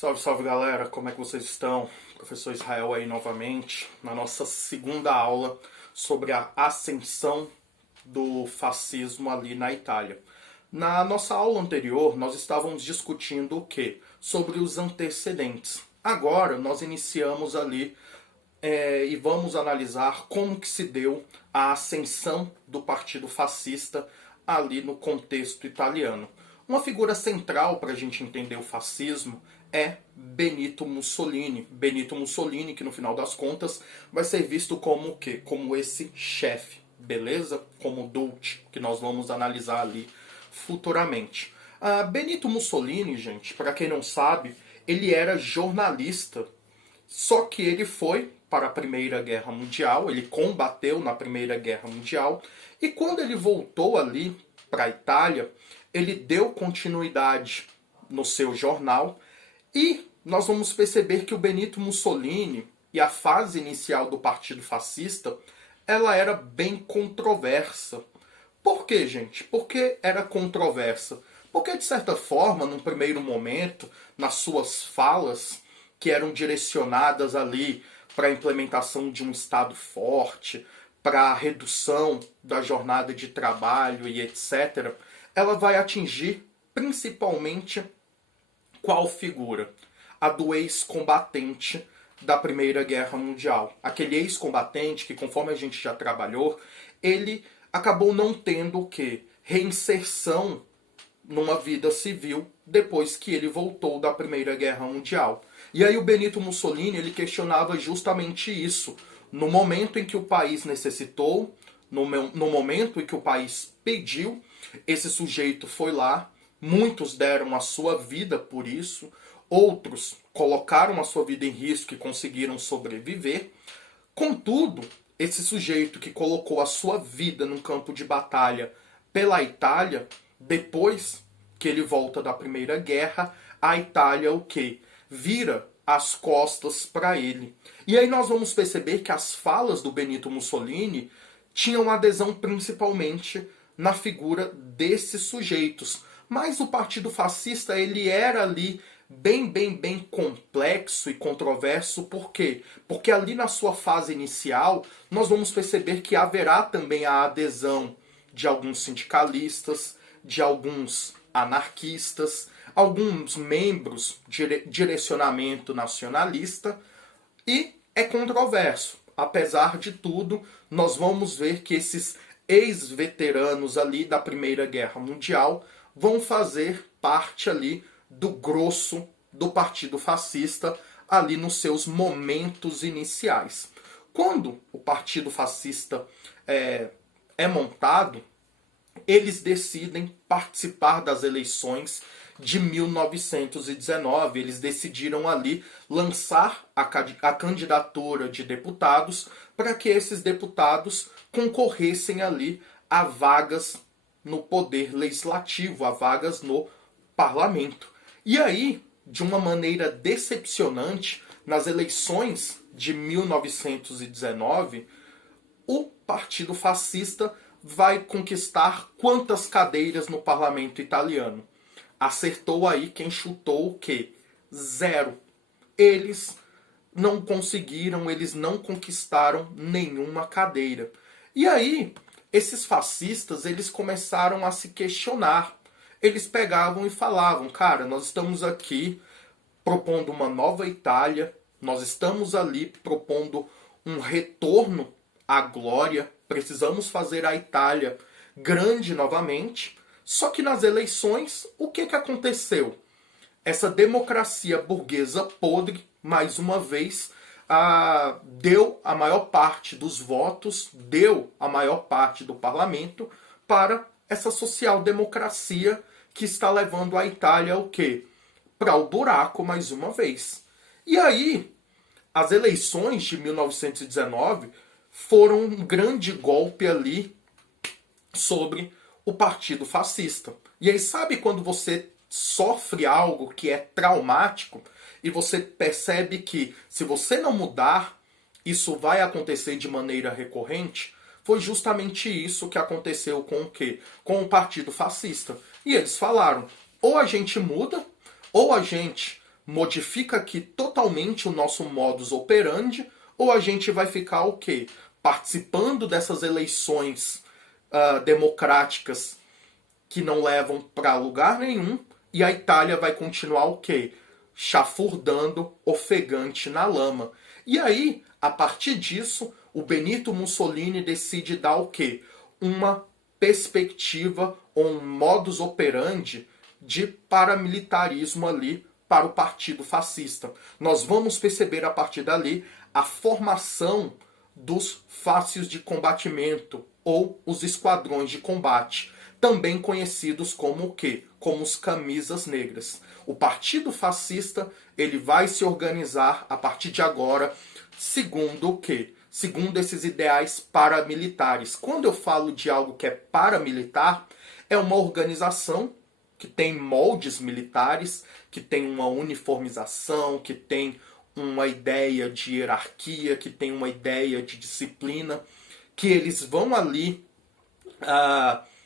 Salve, salve galera, como é que vocês estão? Professor Israel aí novamente, na nossa segunda aula sobre a ascensão do fascismo ali na Itália. Na nossa aula anterior, nós estávamos discutindo o quê? Sobre os antecedentes. Agora, nós iniciamos ali e vamos analisar como que se deu a ascensão do Partido Fascista ali no contexto italiano. Uma figura central para a gente entender o fascismo é Benito Mussolini. Benito Mussolini, que no final das contas vai ser visto como o quê? Como esse chefe, beleza? Como Dutch, que nós vamos analisar ali futuramente. Benito Mussolini, gente, para quem não sabe, ele era jornalista, só que ele foi para a Primeira Guerra Mundial, ele combateu na Primeira Guerra Mundial, e quando ele voltou ali para a Itália, ele deu continuidade no seu jornal, e nós vamos perceber que o Benito Mussolini e a fase inicial do Partido Fascista, ela era bem controversa. Por quê, gente? Por que era controversa? Porque, de certa forma, num primeiro momento, nas suas falas, que eram direcionadas ali para a implementação de um Estado forte, para a redução da jornada de trabalho e etc., ela vai atingir principalmente qual figura? A do ex-combatente da Primeira Guerra Mundial. Aquele ex-combatente que, conforme a gente já trabalhou, ele acabou não tendo o quê? Reinserção numa vida civil depois que ele voltou da Primeira Guerra Mundial. E aí o Benito Mussolini ele questionava justamente isso. No momento em que o país necessitou, no momento em que o país pediu, esse sujeito foi lá, muitos deram a sua vida por isso, outros colocaram a sua vida em risco e conseguiram sobreviver. Contudo, esse sujeito que colocou a sua vida num campo de batalha pela Itália, depois que ele volta da Primeira Guerra, a Itália o quê? Vira as costas para ele. E aí nós vamos perceber que as falas do Benito Mussolini tinham adesão principalmente na figura desses sujeitos. Mas o Partido Fascista ele era ali bem complexo e controverso. Por quê? Porque ali na sua fase inicial nós vamos perceber que haverá também a adesão de alguns sindicalistas, de alguns anarquistas, alguns membros de direcionamento nacionalista, e é controverso. Apesar de tudo, nós vamos ver que esses ex-veteranos ali da Primeira Guerra Mundial vão fazer parte ali do grosso do Partido Fascista ali nos seus momentos iniciais. Quando o Partido Fascista é montado, eles decidem participar das eleições de 1919. Eles decidiram ali lançar a candidatura de deputados para que esses deputados concorressem ali a vagas no poder legislativo, a vagas no parlamento. E aí, de uma maneira decepcionante, nas eleições de 1919, o Partido Fascista vai conquistar quantas cadeiras no parlamento italiano? Acertou aí quem chutou o quê? 0. Eles não conseguiram, eles não conquistaram nenhuma cadeira. E aí, esses fascistas, eles começaram a se questionar. Eles pegavam e falavam, cara, nós estamos aqui propondo uma nova Itália, nós estamos ali propondo um retorno à glória, precisamos fazer a Itália grande novamente. Só que nas eleições, o que aconteceu? Essa democracia burguesa podre, mais uma vez, deu a maior parte dos votos, deu a maior parte do parlamento para essa social-democracia que está levando a Itália o quê? Para o buraco mais uma vez. E aí, as eleições de 1919 foram um grande golpe ali sobre o Partido Fascista. E aí sabe quando você sofre algo que é traumático e você percebe que se você não mudar, isso vai acontecer de maneira recorrente? Foi justamente isso que aconteceu com o quê? Com o Partido Fascista. E eles falaram, ou a gente muda, ou a gente modifica aqui totalmente o nosso modus operandi, ou a gente vai ficar o quê? Participando dessas eleições democráticas que não levam para lugar nenhum, e a Itália vai continuar o quê? Chafurdando, ofegante na lama. E aí, a partir disso, o Benito Mussolini decide dar o quê? Uma perspectiva ou um modus operandi de paramilitarismo ali para o partido fascista. Nós vamos perceber a partir dali a formação dos fácios de combatimento ou os esquadrões de combate, também conhecidos como o quê? Como os camisas negras. O partido fascista, ele vai se organizar a partir de agora segundo o quê? Segundo esses ideais paramilitares. Quando eu falo de algo que é paramilitar, é uma organização que tem moldes militares, que tem uma uniformização, que tem uma ideia de hierarquia, que tem uma ideia de disciplina, que eles vão ali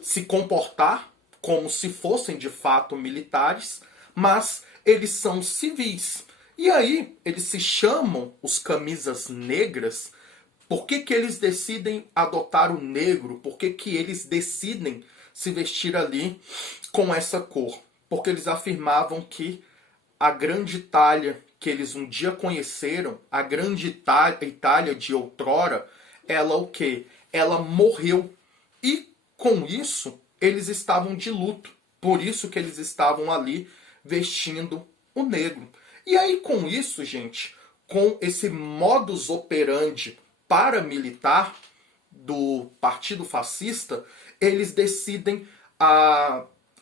se comportar como se fossem de fato militares, mas eles são civis. E aí eles se chamam os camisas negras. Por que eles decidem adotar o negro? Por que eles decidem se vestir ali com essa cor? Porque eles afirmavam que a grande Itália que eles um dia conheceram, a grande Itália de outrora, ela o quê? Ela morreu. E com isso, eles estavam de luto. Por isso que eles estavam ali vestindo o negro. E aí com isso, gente, com esse modus operandi paramilitar do Partido Fascista, eles decidem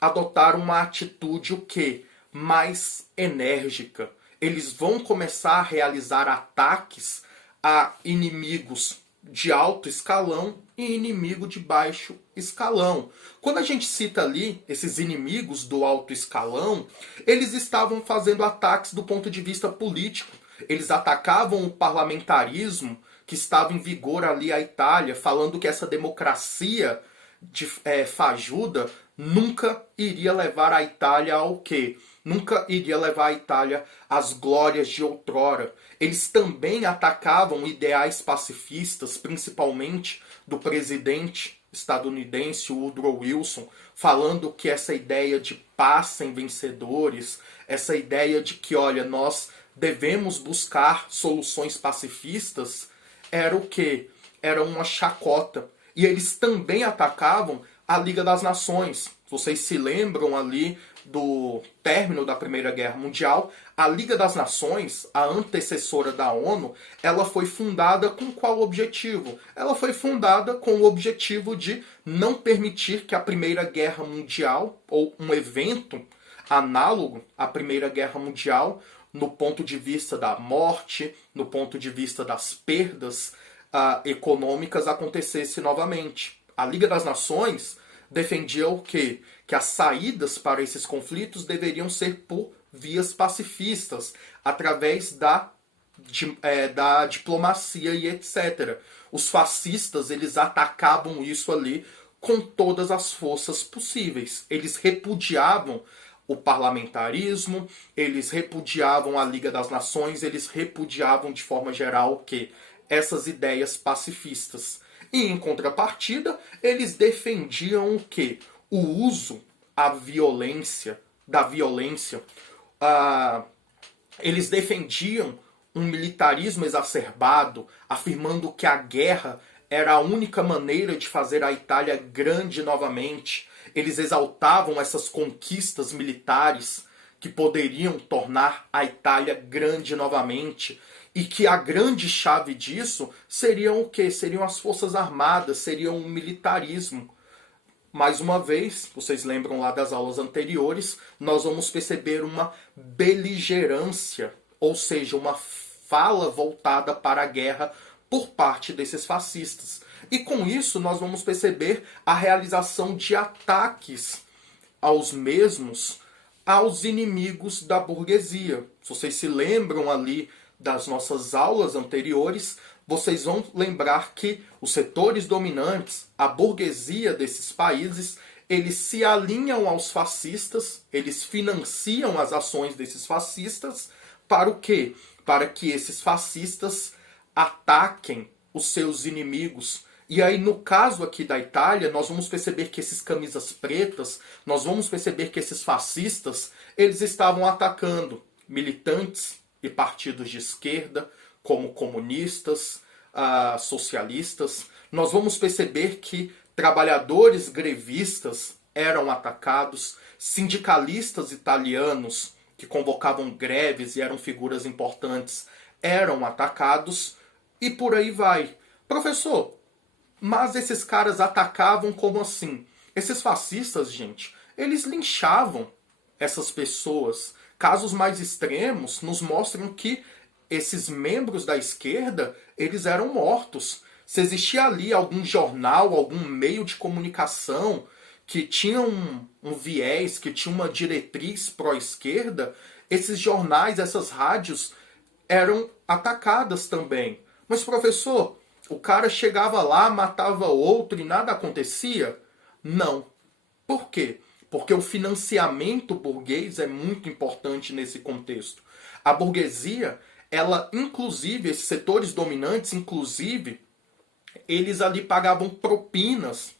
adotar uma atitude o quê? Mais enérgica. Eles vão começar a realizar ataques a inimigos de alto escalão e inimigo de baixo escalão. Quando a gente cita ali esses inimigos do alto escalão, eles estavam fazendo ataques do ponto de vista político. Eles atacavam o parlamentarismo que estava em vigor ali à Itália, falando que essa democracia fajuda nunca iria levar a Itália ao quê? Nunca iria levar a Itália às glórias de outrora. Eles também atacavam ideais pacifistas, principalmente do presidente estadunidense Woodrow Wilson, falando que essa ideia de paz sem vencedores, essa ideia de que, olha, nós devemos buscar soluções pacifistas, era o quê? Era uma chacota. E eles também atacavam a Liga das Nações. Vocês se lembram ali do término da Primeira Guerra Mundial, a Liga das Nações, a antecessora da ONU, ela foi fundada com qual objetivo? Ela foi fundada com o objetivo de não permitir que a Primeira Guerra Mundial, ou um evento análogo à Primeira Guerra Mundial, no ponto de vista da morte, no ponto de vista das perdas econômicas, acontecesse novamente. A Liga das Nações defendia o quê? Que as saídas para esses conflitos deveriam ser por vias pacifistas, através da diplomacia e etc. Os fascistas, eles atacavam isso ali com todas as forças possíveis. Eles repudiavam o parlamentarismo, eles repudiavam a Liga das Nações, eles repudiavam de forma geral o quê? Essas ideias pacifistas. E em contrapartida, eles defendiam o quê? O uso, da violência. Eles defendiam um militarismo exacerbado, afirmando que a guerra era a única maneira de fazer a Itália grande novamente. Eles exaltavam essas conquistas militares que poderiam tornar a Itália grande novamente. E que a grande chave disso seriam o quê? Seriam as forças armadas, seriam o militarismo. Mais uma vez, vocês lembram lá das aulas anteriores, nós vamos perceber uma beligerância, ou seja, uma fala voltada para a guerra por parte desses fascistas. E com isso nós vamos perceber a realização de ataques aos mesmos, aos inimigos da burguesia. Se vocês se lembram ali das nossas aulas anteriores, vocês vão lembrar que os setores dominantes, a burguesia desses países, eles se alinham aos fascistas, eles financiam as ações desses fascistas, para o quê? Para que esses fascistas ataquem os seus inimigos. E aí, no caso aqui da Itália, nós vamos perceber que esses camisas pretas, nós vamos perceber que esses fascistas, eles estavam atacando militantes e partidos de esquerda, como comunistas, socialistas. Nós vamos perceber que trabalhadores grevistas eram atacados, sindicalistas italianos que convocavam greves e eram figuras importantes eram atacados, e por aí vai. Professor, mas esses caras atacavam como assim? Esses fascistas, gente, eles linchavam essas pessoas. Casos mais extremos nos mostram que esses membros da esquerda, eles eram mortos. Se existia ali algum jornal, algum meio de comunicação que tinha um viés, que tinha uma diretriz pró-esquerda, esses jornais, essas rádios eram atacadas também. Mas, professor, o cara chegava lá, matava outro e nada acontecia? Não. Por quê? Porque o financiamento burguês é muito importante nesse contexto. A burguesia, ela, inclusive, esses setores dominantes, inclusive, eles ali pagavam propinas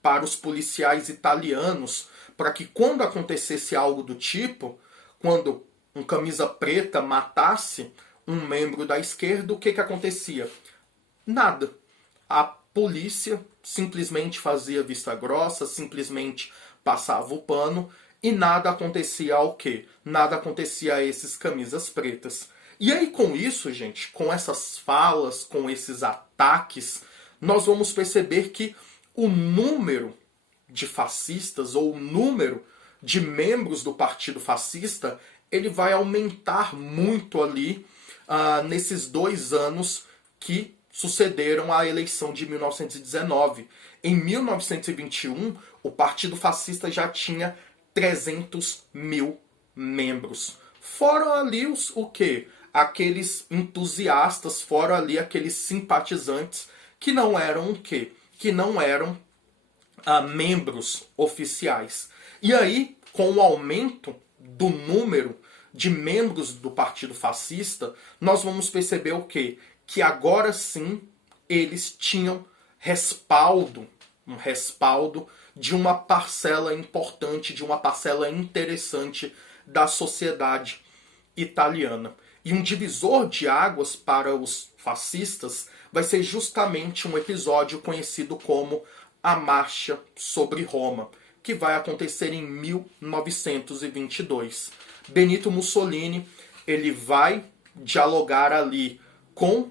para os policiais italianos, para que quando acontecesse algo do tipo, quando um camisa preta matasse um membro da esquerda, o que acontecia? Nada. A polícia simplesmente fazia vista grossa, simplesmente passava o pano e nada acontecia ao quê? Nada acontecia a esses camisas pretas. E aí com isso, gente, com essas falas, com esses ataques, nós vamos perceber que o número de fascistas ou o número de membros do partido fascista, ele vai aumentar muito ali nesses 2 anos que sucederam à eleição de 1919. Em 1921, o Partido Fascista já tinha 300 mil membros. Foram ali o quê? Aqueles entusiastas, foram ali aqueles simpatizantes que não eram o quê? Que não eram membros oficiais. E aí, com o aumento do número de membros do Partido Fascista, nós vamos perceber o quê? Que agora sim eles tinham respaldo, um respaldo de uma parcela importante, de uma parcela interessante da sociedade italiana. E um divisor de águas para os fascistas vai ser justamente um episódio conhecido como a Marcha sobre Roma, que vai acontecer em 1922. Benito Mussolini, ele vai dialogar ali com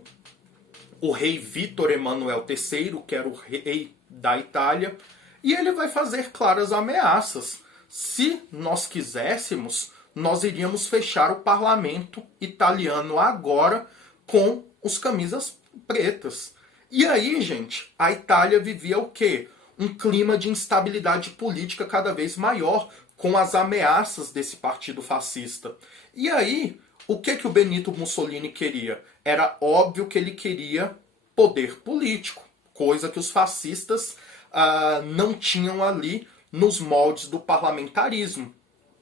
o rei Vítor Emanuel III, que era o rei da Itália, e ele vai fazer claras ameaças. Se nós quiséssemos, nós iríamos fechar o parlamento italiano agora com os camisas pretas. E aí, gente, a Itália vivia o quê? Um clima de instabilidade política cada vez maior com as ameaças desse partido fascista. E aí, o que o Benito Mussolini queria? Era óbvio que ele queria poder político, coisa que os fascistas não tinham ali nos moldes do parlamentarismo,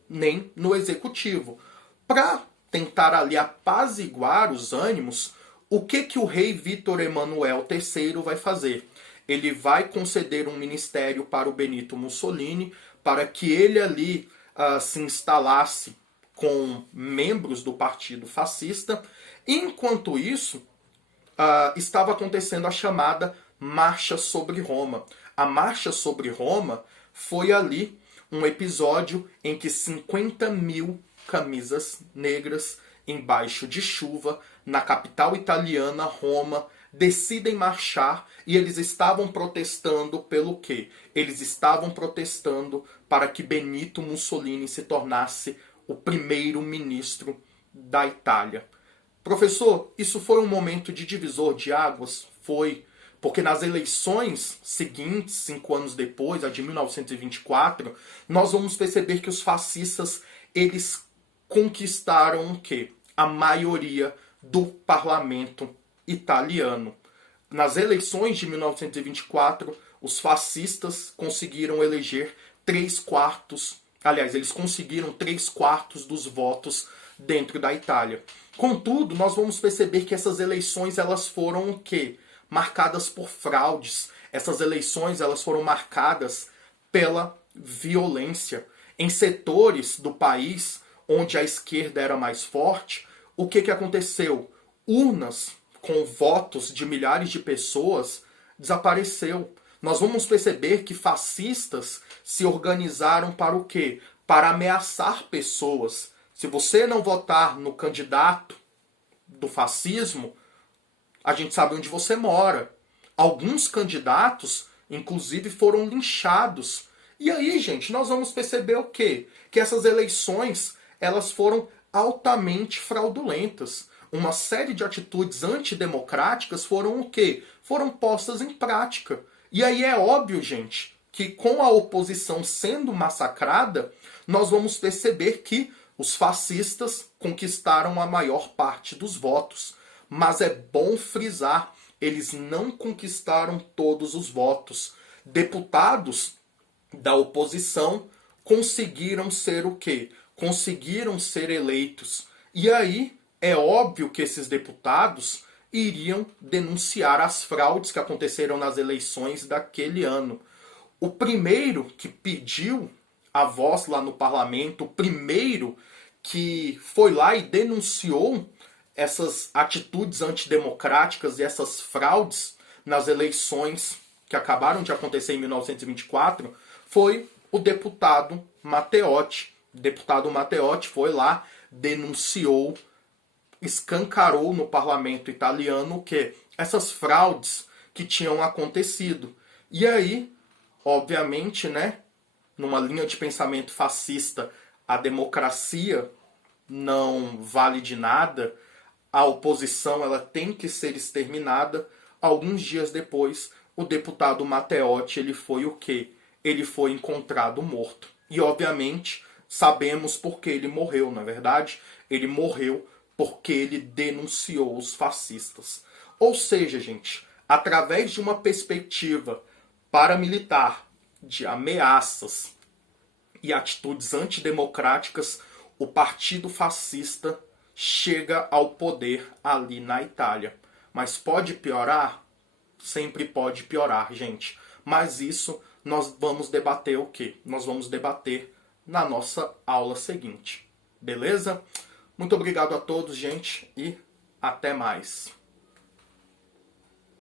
nem no executivo. Para tentar ali apaziguar os ânimos, o que o rei Vítor Emanuel III vai fazer? Ele vai conceder um ministério para o Benito Mussolini, para que ele ali se instalasse com membros do partido fascista. Enquanto isso, estava acontecendo a chamada Marcha sobre Roma. A Marcha sobre Roma foi ali um episódio em que 50 mil camisas negras embaixo de chuva, na capital italiana, Roma, decidem marchar, e eles estavam protestando pelo quê? Eles estavam protestando para que Benito Mussolini se tornasse o primeiro-ministro da Itália. Professor, isso foi um momento de divisor de águas? Foi. Porque nas eleições seguintes, 5 anos depois, a de 1924, nós vamos perceber que os fascistas, eles conquistaram o quê? A maioria do parlamento italiano. Nas eleições de 1924, os fascistas conseguiram eleger 3/4, aliás, eles conseguiram 3/4 dos votos dentro da Itália. Contudo, nós vamos perceber que essas eleições elas foram o quê? Marcadas por fraudes. Essas eleições elas foram marcadas pela violência. Em setores do país onde a esquerda era mais forte, o que aconteceu? Urnas com votos de milhares de pessoas desapareceu. Nós vamos perceber que fascistas se organizaram para o quê? Para ameaçar pessoas. Se você não votar no candidato do fascismo, a gente sabe onde você mora. Alguns candidatos, inclusive, foram linchados. E aí, gente, nós vamos perceber o quê? Que essas eleições, elas foram altamente fraudulentas. Uma série de atitudes antidemocráticas foram o quê? Foram postas em prática. E aí é óbvio, gente, que com a oposição sendo massacrada, nós vamos perceber que os fascistas conquistaram a maior parte dos votos. Mas é bom frisar, eles não conquistaram todos os votos. Deputados da oposição conseguiram ser o quê? Conseguiram ser eleitos. E aí é óbvio que esses deputados iriam denunciar as fraudes que aconteceram nas eleições daquele ano. O primeiro que pediu a voz lá no parlamento, o primeiro que foi lá e denunciou essas atitudes antidemocráticas e essas fraudes nas eleições que acabaram de acontecer em 1924, foi o deputado Matteotti. O deputado Matteotti foi lá, denunciou, escancarou no parlamento italiano o quê? Essas fraudes que tinham acontecido. E aí, obviamente, né, numa linha de pensamento fascista, a democracia não vale de nada, a oposição ela tem que ser exterminada. Alguns dias depois, o deputado Matteotti, ele foi o quê? Ele foi encontrado morto. E, obviamente, sabemos por que ele morreu, não é verdade? Ele morreu porque ele denunciou os fascistas. Ou seja, gente, através de uma perspectiva paramilitar, de ameaças e atitudes antidemocráticas, o partido fascista chega ao poder ali na Itália. Mas pode piorar? Sempre pode piorar, gente. Mas isso nós vamos debater o quê? Nós vamos debater na nossa aula seguinte. Beleza? Muito obrigado a todos, gente, e até mais.